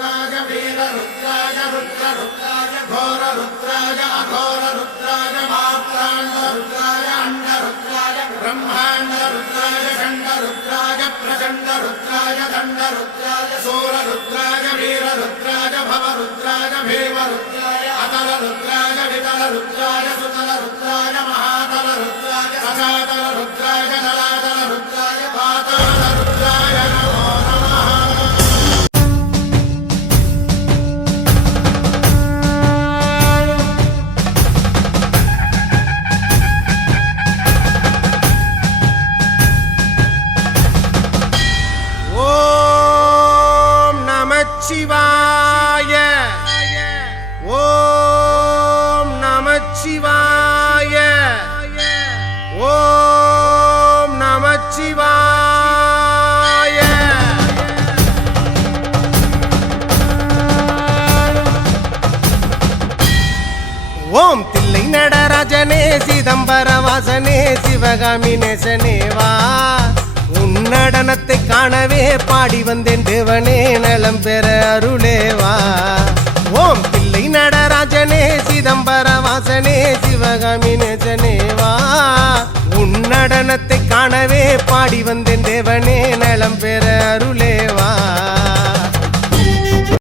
रुद्राय वीर रुद्राय रुद्र रुद्राय घोर रुद्राय अघोर रुद्राय मात्रांड रुद्राय अंड रुद्राय ब्रह्मांड रुद्राय खंड रुद्राय प्रचंड रुद्राय दंड रुद्राय सूर रुद्राय वीर रुद्राय भव रुद्राय भीम रुद्राय अतल रुद्राय वितल रुद्राय सुतल रुद्राय महातल रुद्राय सजातल रुद्राय दलातल रुद्राय पाताल रुद्राय नमो नमः। ओम नमः शिवाय ओम नमः शिवाय ओम नमः शिवाय। ओम तिल्लै நடராஜனே சிதம்பரவாசனே சிவகாமி நேசனே வா உன் நடனத்தை காணவே பாடி வந்தேன் தேவனே நலம் பெற அருளேவா। ஓம் தில்லை நடராஜனே சிதம்பரவாசனே சிவகாமி நேசனே வா உன் நடனத்தை காணவே பாடி வந்தேன் தேவனே நலம் பெற அருளேவா।